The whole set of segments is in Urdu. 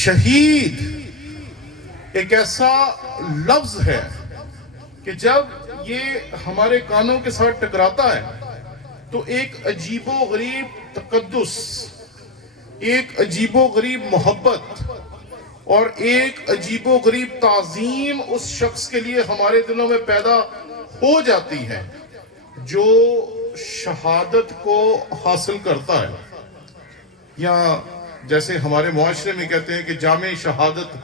شہید ایک ایسا لفظ ہے کہ جب یہ ہمارے کانوں کے ساتھ ٹکراتا ہے تو ایک عجیب و غریب تقدس، ایک عجیب و غریب محبت اور ایک عجیب و غریب تعظیم اس شخص کے لیے ہمارے دلوں میں پیدا ہو جاتی ہے جو شہادت کو حاصل کرتا ہے، یا جیسے ہمارے معاشرے میں کہتے ہیں کہ جام شہادت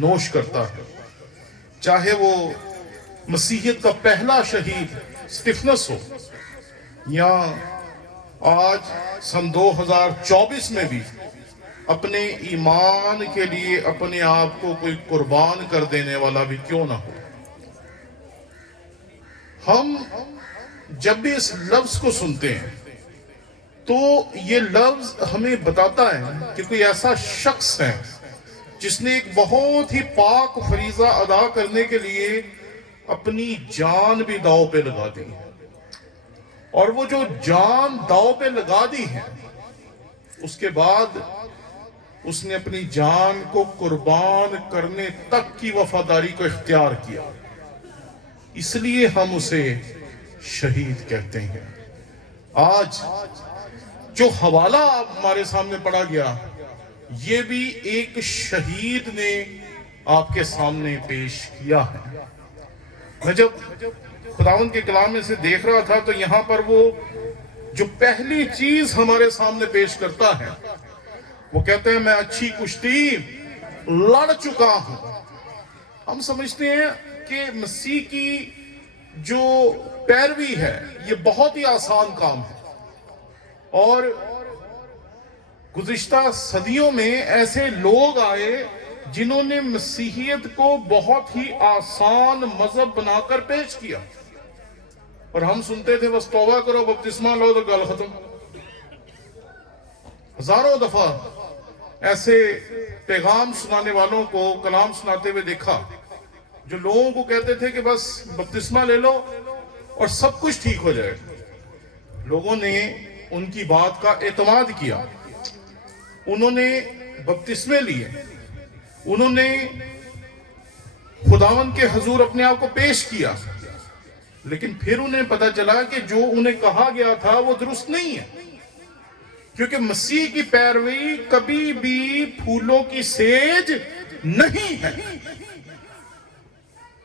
نوش کرتا ہے، چاہے وہ مسیحیت کا پہلا شہید اسٹیفنس ہو، یا آج سن 2024 میں بھی اپنے ایمان کے لیے اپنے آپ کو کوئی قربان کر دینے والا بھی کیوں نہ ہو۔ ہم جب بھی اس لفظ کو سنتے ہیں تو یہ لفظ ہمیں بتاتا ہے کہ کوئی ایسا شخص ہے جس نے ایک بہت ہی پاک فریضہ ادا کرنے کے لیے اپنی جان بھی داؤ پہ لگا دی ہے، اور وہ جو جان داؤ پہ لگا دی ہے اس کے بعد اس نے اپنی جان کو قربان کرنے تک کی وفاداری کو اختیار کیا، اس لیے ہم اسے شہید کہتے ہیں۔ آج جو حوالہ ہمارے سامنے پڑا گیا یہ بھی ایک شہید نے آپ کے سامنے پیش کیا ہے۔ میں جب خداوند کے کلام میں سے دیکھ رہا تھا تو یہاں پر وہ جو پہلی چیز ہمارے سامنے پیش کرتا ہے وہ کہتے ہیں میں اچھی کشتی لڑ چکا ہوں۔ ہم سمجھتے ہیں کہ مسیح کی جو پیروی ہے یہ بہت ہی آسان کام ہے، اور گزشتہ صدیوں میں ایسے لوگ آئے جنہوں نے مسیحیت کو بہت ہی آسان مذہب بنا کر پیش کیا، اور ہم سنتے تھے بس توبہ کرو بپتسمہ لو تو گل ختم۔ ہزاروں دفعہ ایسے پیغام سنانے والوں کو کلام سناتے ہوئے دیکھا جو لوگوں کو کہتے تھے کہ بس بپتسمہ لے لو اور سب کچھ ٹھیک ہو جائے۔ لوگوں نے ان کی بات کا اعتماد کیا، انہوں نے بپتسمے لیے، انہوں نے خداوند کے حضور اپنے آپ کو پیش کیا، لیکن پھر انہیں پتہ چلا کہ جو انہیں کہا گیا تھا وہ درست نہیں ہے، کیونکہ مسیح کی پیروی کبھی بھی پھولوں کی سیج نہیں ہے۔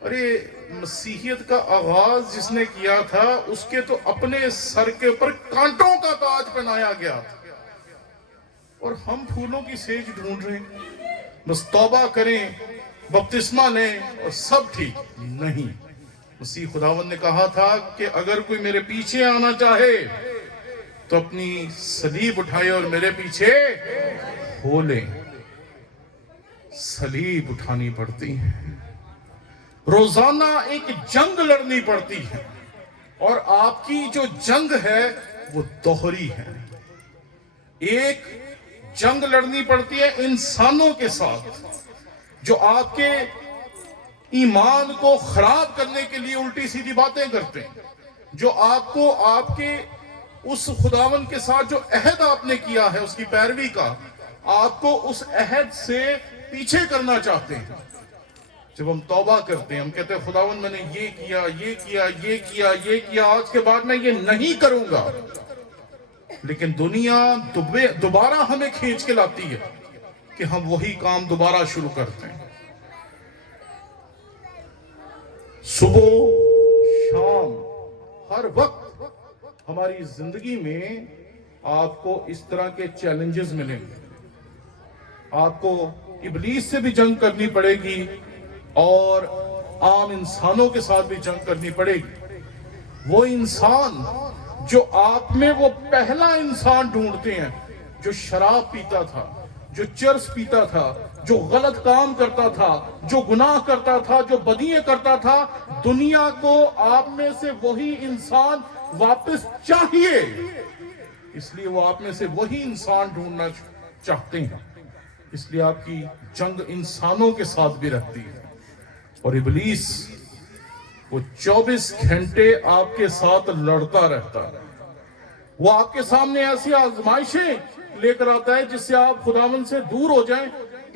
ارے مسیحیت کا آغاز جس نے کیا تھا اس کے تو اپنے سر کے اوپر کانٹوں کا تاج پہنایا گیا تھا، اور ہم پھولوں کی سیج ڈھونڈ رہے ہیں، بس توبہ کریں بپتسمہ لیں اور سب ٹھیک نہیں۔ مسیح خداوند نے کہا تھا کہ اگر کوئی میرے پیچھے آنا چاہے تو اپنی صلیب اٹھائے اور میرے پیچھے ہو لیں۔ صلیب اٹھانی پڑتی ہے، روزانہ ایک جنگ لڑنی پڑتی ہے، اور آپ کی جو جنگ ہے وہ دوہری ہے۔ ایک جنگ لڑنی پڑتی ہے انسانوں کے ساتھ جو آپ کے ایمان کو خراب کرنے کے لیے الٹی سیدھی باتیں کرتے ہیں، جو آپ کو آپ کے اس خداوند کے ساتھ جو عہد آپ نے کیا ہے اس کی پیروی کا، آپ کو اس عہد سے پیچھے کرنا چاہتے ہیں۔ جب ہم توبہ کرتے ہیں ہم کہتے ہیں خداوند میں نے یہ کیا یہ کیا یہ کیا یہ کیا، آج کے بعد میں یہ نہیں کروں گا، لیکن دنیا دوبارہ ہمیں کھینچ کے لاتی ہے کہ ہم وہی کام دوبارہ شروع کرتے ہیں۔ صبح شام ہر وقت ہماری زندگی میں آپ کو اس طرح کے چیلنجز ملیں گے، آپ کو ابلیس سے بھی جنگ کرنی پڑے گی اور عام انسانوں کے ساتھ بھی جنگ کرنی پڑے گی۔ وہ انسان جو آپ میں وہ پہلا انسان ڈھونڈتے ہیں جو شراب پیتا تھا، جو چرس پیتا تھا، جو غلط کام کرتا تھا، جو گناہ کرتا تھا، جو بدیاں کرتا تھا، دنیا کو آپ میں سے وہی انسان واپس چاہیے، اس لیے وہ آپ میں سے وہی انسان ڈھونڈنا چاہتے ہیں، اس لیے آپ کی جنگ انسانوں کے ساتھ بھی رہتی ہے، اور ابلیس وہ 24 گھنٹے آپ کے ساتھ لڑتا رہتا ہے۔ وہ آپ کے سامنے ایسی آزمائشیں لے کر آتا ہے جس سے آپ خداوند سے دور ہو جائیں،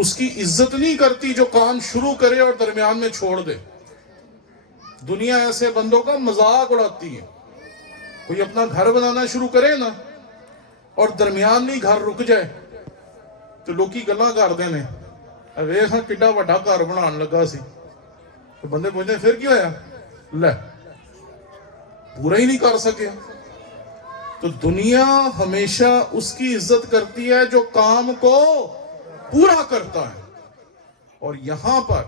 اس کی عزت نہیں کرتی جو کام شروع کرے اور درمیان میں چھوڑ دے. دنیا ایسے بندوں کا مذاق اڑاتی ہے. کوئی اپنا گھر بنانا شروع کرے نا اور درمیان میں گھر رک جائے تو لوکی گلاں کر دینے ویکھ ہاں کڈا وڈا گھر بنان لگا سی. تو بندے پوچھتے پھر کی ہویا؟ لے پورا ہی نہیں کر سکے. تو دنیا ہمیشہ اس کی عزت کرتی ہے جو کام کو پورا کرتا ہے. اور یہاں پر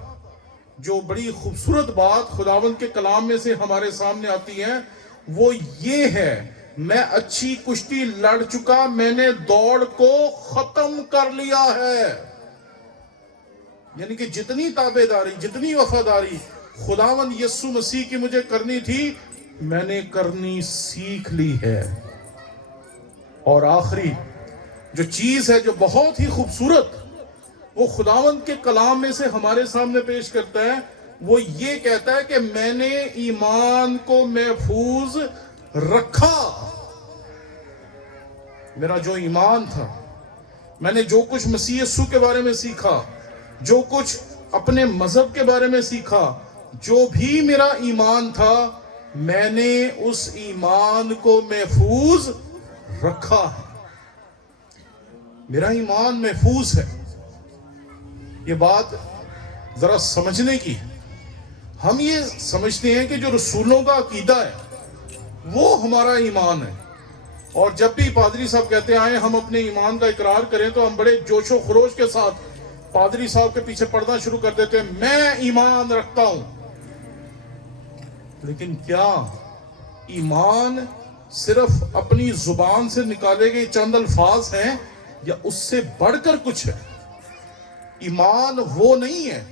جو بڑی خوبصورت بات خداوند کے کلام میں سے ہمارے سامنے آتی ہے وہ یہ ہے، میں اچھی کشتی لڑ چکا، میں نے دوڑ کو ختم کر لیا ہے. یعنی کہ جتنی تابعداری، جتنی وفاداری خداوند یسوع مسیح کی مجھے کرنی تھی میں نے کرنی سیکھ لی ہے. اور آخری جو چیز ہے جو بہت ہی خوبصورت وہ خداوند کے کلام میں سے ہمارے سامنے پیش کرتا ہے، وہ یہ کہتا ہے کہ میں نے ایمان کو محفوظ رکھا. میرا جو ایمان تھا، میں نے جو کچھ مسیح یسوع کے بارے میں سیکھا، جو کچھ اپنے مذہب کے بارے میں سیکھا، جو بھی میرا ایمان تھا میں نے اس ایمان کو محفوظ رکھا ہے. میرا ایمان محفوظ ہے. یہ بات ذرا سمجھنے کی. ہم یہ سمجھتے ہیں کہ جو رسولوں کا عقیدہ ہے وہ ہمارا ایمان ہے، اور جب بھی پادری صاحب کہتے آئے ہم اپنے ایمان کا اقرار کریں تو ہم بڑے جوش و خروش کے ساتھ پادری صاحب کے پیچھے پڑھنا شروع کر دیتے ہیں، میں ایمان رکھتا ہوں. لیکن کیا ایمان صرف اپنی زبان سے نکالے گئے چند الفاظ ہیں یا اس سے بڑھ کر کچھ ہے؟ ایمان وہ نہیں ہے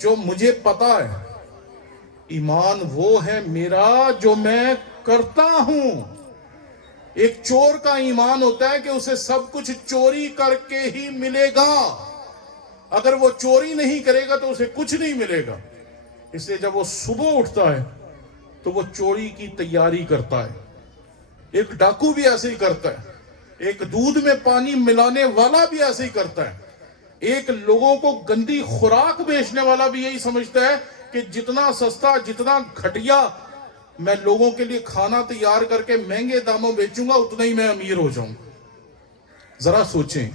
جو مجھے پتا ہے، ایمان وہ ہے میرا جو میں کرتا ہوں. ایک چور کا ایمان ہوتا ہے کہ اسے سب کچھ چوری کر کے ہی ملے گا، اگر وہ چوری نہیں کرے گا تو اسے کچھ نہیں ملے گا. اس لیے جب وہ صبح اٹھتا ہے تو وہ چوری کی تیاری کرتا ہے. ایک ڈاکو بھی ایسے ہی کرتا ہے، ایک دودھ میں پانی ملانے والا بھی ایسے ہی کرتا ہے، ایک لوگوں کو گندی خوراک بیچنے والا بھی یہی سمجھتا ہے کہ جتنا سستا، جتنا گھٹیا میں لوگوں کے لیے کھانا تیار کر کے مہنگے داموں بیچوں گا اتنا ہی میں امیر ہو جاؤں. ذرا سوچیں،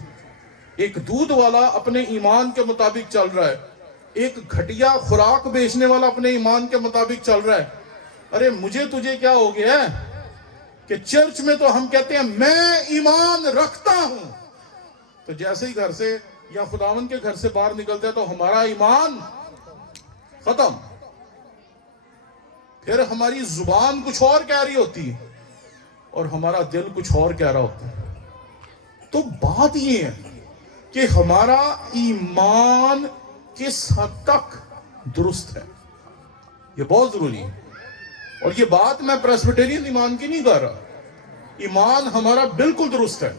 ایک دودھ والا اپنے ایمان کے مطابق چل رہا ہے، ایک گھٹیا خوراک بیچنے والا اپنے ایمان کے مطابق چل رہا ہے. ارے مجھے تجھے کیا ہو گیا ہے کہ چرچ میں تو ہم کہتے ہیں میں ایمان رکھتا ہوں، تو جیسے ہی گھر سے یا خداوند کے گھر سے باہر نکلتے ہیں تو ہمارا ایمان ختم. پھر ہماری زبان کچھ اور کہہ رہی ہوتی ہے اور ہمارا دل کچھ اور کہہ رہا ہوتا ہے. تو بات یہ ہے کہ ہمارا ایمان کس حد تک درست ہے، یہ بہت ضروری ہے. اور یہ بات میں پریسبیٹیرین ایمان کی نہیں کر رہا. ایمان ہمارا بالکل درست ہے،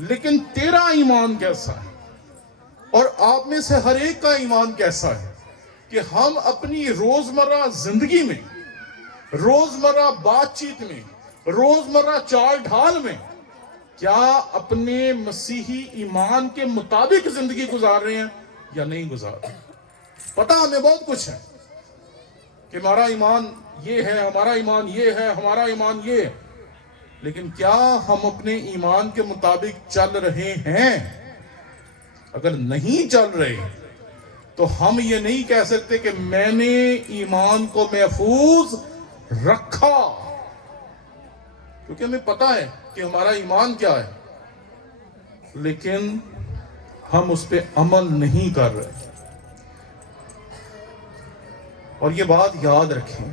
لیکن تیرا ایمان کیسا ہے اور آپ میں سے ہر ایک کا ایمان کیسا ہے کہ ہم اپنی روزمرہ زندگی میں، روزمرہ بات چیت میں، روزمرہ چال ڈھال میں کیا اپنے مسیحی ایمان کے مطابق زندگی گزار رہے ہیں یا نہیں گزار رہے. پتہ ہمیں بہت کچھ ہے کہ ہمارا ایمان یہ ہے، ہمارا ایمان یہ ہے، ہمارا ایمان یہ ہے، لیکن کیا ہم اپنے ایمان کے مطابق چل رہے ہیں؟ اگر نہیں چل رہے تو ہم یہ نہیں کہہ سکتے کہ میں نے ایمان کو محفوظ رکھا، کیونکہ ہمیں پتا ہے کہ ہمارا ایمان کیا ہے، لیکن ہم اس پہ عمل نہیں کر رہے. اور یہ بات یاد رکھیں،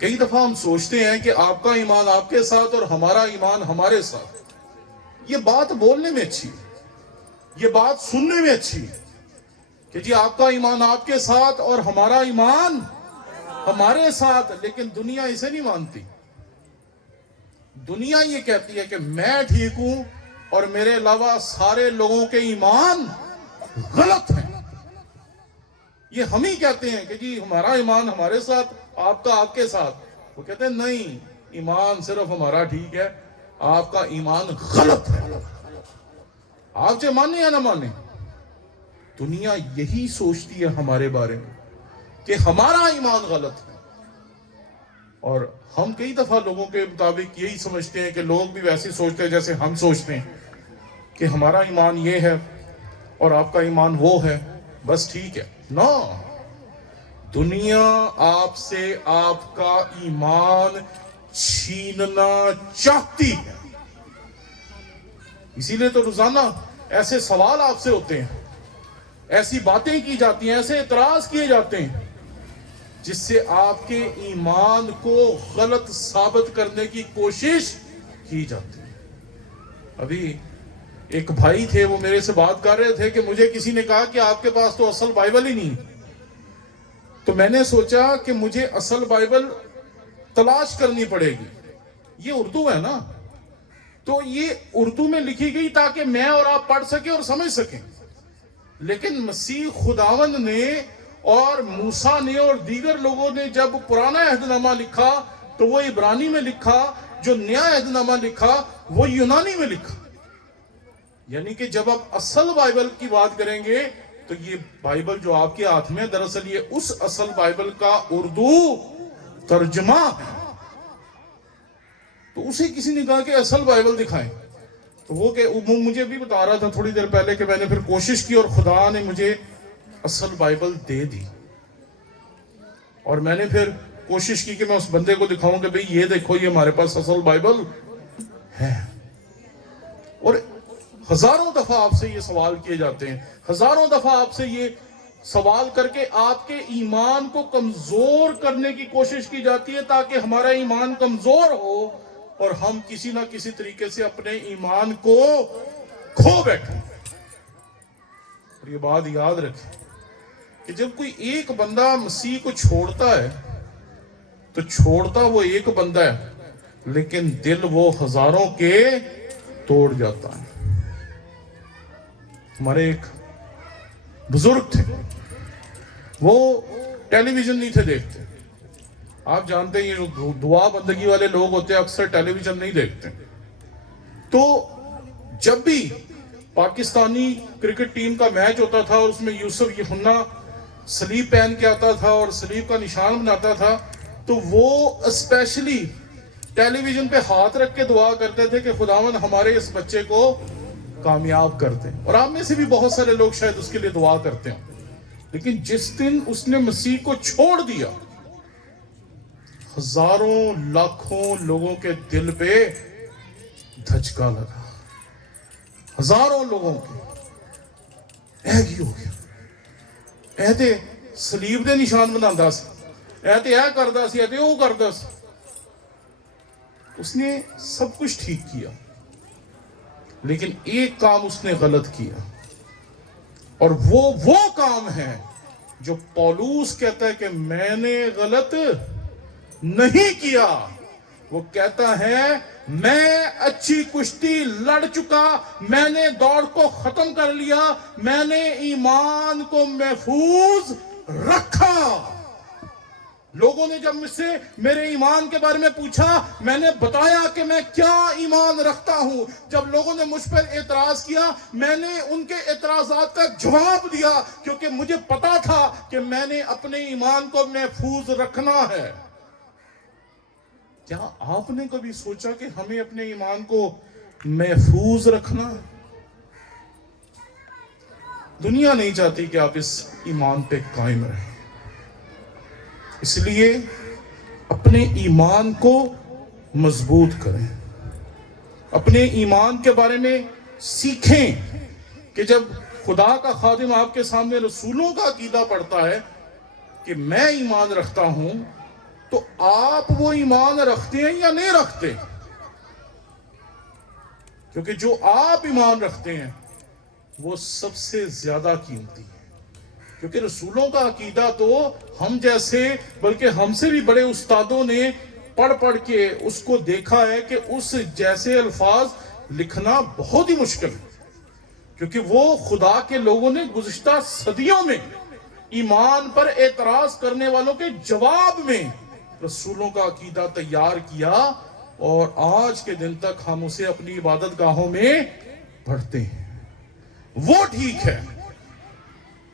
کئی دفعہ ہم سوچتے ہیں کہ آپ کا ایمان آپ کے ساتھ اور ہمارا ایمان ہمارے ساتھ. یہ بات بولنے میں اچھی ہے، یہ بات سننے میں اچھی ہے کہ جی آپ کا ایمان آپ کے ساتھ اور ہمارا ایمان ہمارے ساتھ، لیکن دنیا اسے نہیں مانتی. دنیا یہ کہتی ہے کہ میں ٹھیک ہوں اور میرے علاوہ سارے لوگوں کے ایمان غلط ہیں. یہ ہم ہی کہتے ہیں کہ جی ہمارا ایمان ہمارے ساتھ، آپ کا آپ کے ساتھ. وہ کہتے ہیں نہیں، ایمان صرف ہمارا ٹھیک ہے، آپ کا ایمان غلط ہے. آپ چاہے مانیں یا نہ مانیں، دنیا یہی سوچتی ہے ہمارے بارے میں کہ ہمارا ایمان غلط ہے، اور ہم کئی دفعہ لوگوں کے مطابق یہی سمجھتے ہیں کہ لوگ بھی ویسے سوچتے ہیں جیسے ہم سوچتے ہیں کہ ہمارا ایمان یہ ہے اور آپ کا ایمان وہ ہے، بس ٹھیک ہے۔ نو، دنیا آپ سے آپ کا ایمان چھیننا چاہتی ہے۔ اسی لیے تو روزانہ ایسے سوال آپ سے ہوتے ہیں، ایسی باتیں کی جاتی ہیں، ایسے اعتراض کیے جاتے ہیں جس سے آپ کے ایمان کو غلط ثابت کرنے کی کوشش کی جاتی ہے۔ ابھی ایک بھائی تھے، وہ میرے سے بات کر رہے تھے کہ مجھے کسی نے کہا کہ آپ کے پاس تو اصل بائبل ہی نہیں، تو میں نے سوچا کہ مجھے اصل بائبل تلاش کرنی پڑے گی۔ یہ اردو ہے نا، تو یہ اردو میں لکھی گئی تاکہ میں اور آپ پڑھ سکیں اور سمجھ سکیں، لیکن مسیح خداوند نے اور موسیٰ نے اور دیگر لوگوں نے جب پرانا عہد نامہ لکھا تو وہ عبرانی میں لکھا، جو نیا عہد نامہ لکھا وہ یونانی میں لکھا۔ یعنی کہ جب آپ اصل بائبل کی بات کریں گے تو یہ بائبل جو آپ کے ہاتھ میں، دراصل یہ اس اصل بائبل کا اردو ترجمہ ہے۔ تو اسے کسی نے کہا کہ اصل بائبل دکھائیں، تو وہ کہ مجھے بھی بتا رہا تھا تھوڑی دیر پہلے کہ میں نے پھر کوشش کی اور خدا نے مجھے اصل بائبل دے دی، اور میں نے پھر کوشش کی کہ میں اس بندے کو دکھاؤں کہ بھئی یہ دیکھو، یہ ہمارے پاس اصل بائبل ہے۔ اور ہزاروں دفعہ آپ سے یہ سوال کیے جاتے ہیں، ہزاروں دفعہ آپ سے یہ سوال کر کے آپ کے ایمان کو کمزور کرنے کی کوشش کی جاتی ہے تاکہ ہمارا ایمان کمزور ہو اور ہم کسی نہ کسی طریقے سے اپنے ایمان کو کھو بیٹھیں۔ اور یہ بات یاد رکھیں کہ جب کوئی ایک بندہ مسیح کو چھوڑتا ہے تو چھوڑتا وہ ایک بندہ ہے، لیکن دل وہ ہزاروں کے توڑ جاتا ہے۔ ہمارے ایک بزرگ تھے، وہ ٹیلی ویژن نہیں تھے دیکھتے۔ آپ جانتے ہیں یہ جو دعا بندگی والے لوگ ہوتے ہیں اکثر ٹیلی ویژن نہیں دیکھتے۔ تو جب بھی پاکستانی کرکٹ ٹیم کا میچ ہوتا تھا اور اس میں یوسف یحنا سلیب پہن کے آتا تھا اور سلیب کا نشان بناتا تھا، تو وہ اسپیشلی ٹیلی ویژن پہ ہاتھ رکھ کے دعا کرتے تھے کہ خداوند ہمارے اس بچے کو کامیاب کرتے ہیں۔ اور آپ میں سے بھی بہت سارے لوگ شاید اس کے لیے دعا کرتے ہیں، لیکن جس دن اس نے مسیح کو چھوڑ دیا، ہزاروں لاکھوں لوگوں کے دل پہ دھچکا لگا، ہزاروں لوگوں کے ایک ہی ہو گیا۔ ایتے سلیب دے نشان بناتا سی، ایتے اے کردا سی، ایتے او کردا سی۔ اس نے سب کچھ ٹھیک کیا، لیکن ایک کام اس نے غلط کیا، اور وہ کام ہے جو پولوس کہتا ہے کہ میں نے غلط نہیں کیا۔ وہ کہتا ہے میں اچھی کشتی لڑ چکا، میں نے دوڑ کو ختم کر لیا، میں نے ایمان کو محفوظ رکھا۔ لوگوں نے جب مجھ سے میرے ایمان کے بارے میں پوچھا، میں نے بتایا کہ میں کیا ایمان رکھتا ہوں۔ جب لوگوں نے مجھ پر اعتراض کیا، میں نے ان کے اعتراضات کا جواب دیا، کیونکہ مجھے پتا تھا کہ میں نے اپنے ایمان کو محفوظ رکھنا ہے۔ کیا آپ نے کبھی سوچا کہ ہمیں اپنے ایمان کو محفوظ رکھنا ہے؟ دنیا نہیں چاہتی کہ آپ اس ایمان پہ قائم رہیں، اس لیے اپنے ایمان کو مضبوط کریں، اپنے ایمان کے بارے میں سیکھیں کہ جب خدا کا خادم آپ کے سامنے رسولوں کا عقیدہ پڑھتا ہے کہ میں ایمان رکھتا ہوں، تو آپ وہ ایمان رکھتے ہیں یا نہیں رکھتے؟ کیونکہ جو آپ ایمان رکھتے ہیں وہ سب سے زیادہ قیمتی ہے، کیونکہ رسولوں کا عقیدہ تو ہم جیسے بلکہ ہم سے بھی بڑے استادوں نے پڑھ کے اس کو دیکھا ہے کہ اس جیسے الفاظ لکھنا بہت ہی مشکل ہے، کیونکہ وہ خدا کے لوگوں نے گزشتہ صدیوں میں ایمان پر اعتراض کرنے والوں کے جواب میں رسولوں کا عقیدہ تیار کیا، اور آج کے دن تک ہم اسے اپنی عبادت گاہوں میں پڑھتے ہیں۔ وہ ٹھیک ہے،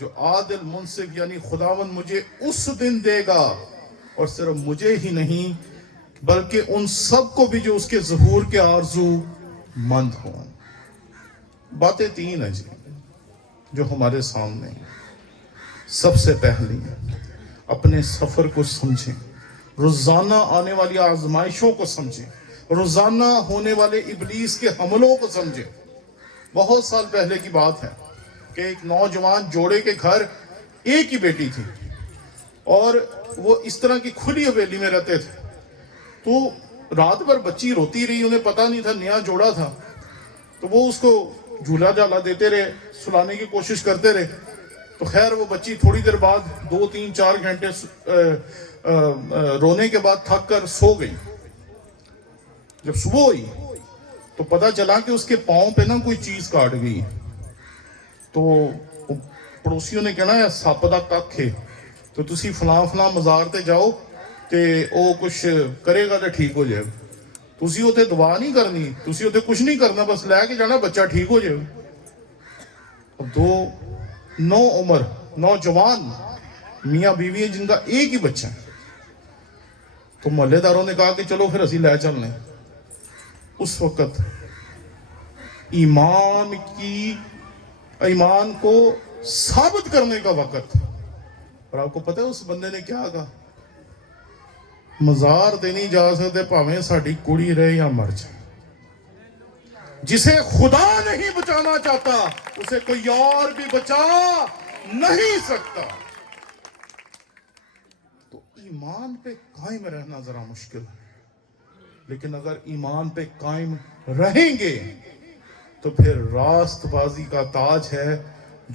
جو عادل منصف یعنی خداوند مجھے اس دن دے گا، اور صرف مجھے ہی نہیں بلکہ ان سب کو بھی جو اس کے ظہور کے آرزو مند ہوں۔ باتیں تین ہیں جی جو ہمارے سامنے ہیں۔ سب سے پہلی اپنے سفر کو سمجھیں، روزانہ آنے والی آزمائشوں کو سمجھیں، روزانہ ہونے والے ابلیس کے حملوں کو سمجھیں۔ بہت سال پہلے کی بات ہے کہ ایک نوجوان جوڑے کے گھر ایک ہی بیٹی تھی، اور وہ اس طرح کی کھلی حویلی میں رہتے تھے۔ تو رات بھر بچی روتی رہی، انہیں پتہ نہیں تھا، نیا جوڑا تھا، تو وہ اس کو جھولا جالا دیتے رہے، سلانے کی کوشش کرتے رہے۔ تو خیر وہ بچی تھوڑی دیر بعد 2 3 4 گھنٹے رونے کے بعد تھک کر سو گئی۔ جب صبح ہوئی تو پتہ چلا کہ اس کے پاؤں پہ نا کوئی چیز کاٹ گئی۔ تو پڑوسیوں نے کہنا ہے سپ دا ککھ ہے، تو تسی فلاں فلاں مزار تے جاؤ تے او کچھ کرے گا تے ٹھیک ہو جائے گا۔ تسی اتنے دعا نہیں کرنی، تسی اتنے کچھ نہیں کرنا، بس لے کے جانا، بچہ ٹھیک ہو جائے گا۔ اب 2 نو عمر نوجوان میاں بیوی ہیں جن کا ایک ہی بچہ ہے۔ تو محلے داروں نے کہا کہ چلو پھر اسی لے چلنے۔ اس وقت ایمان کو ثابت کرنے کا وقت، اور آپ کو پتہ ہے اس بندے نے کیا کہا؟ مزار تے نہیں جا سکتے پاویں ساڈی کڑی رہے یا مر جائے۔ جسے خدا نہیں بچانا چاہتا اسے کوئی اور بھی بچا نہیں سکتا۔ تو ایمان پہ قائم رہنا ذرا مشکل ہے، لیکن اگر ایمان پہ قائم رہیں گے تو پھر راست بازی کا تاج ہے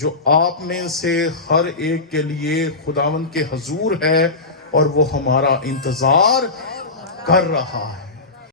جو آپ میں سے ہر ایک کے لیے خداوند کے حضور ہے، اور وہ ہمارا انتظار کر رہا ہے۔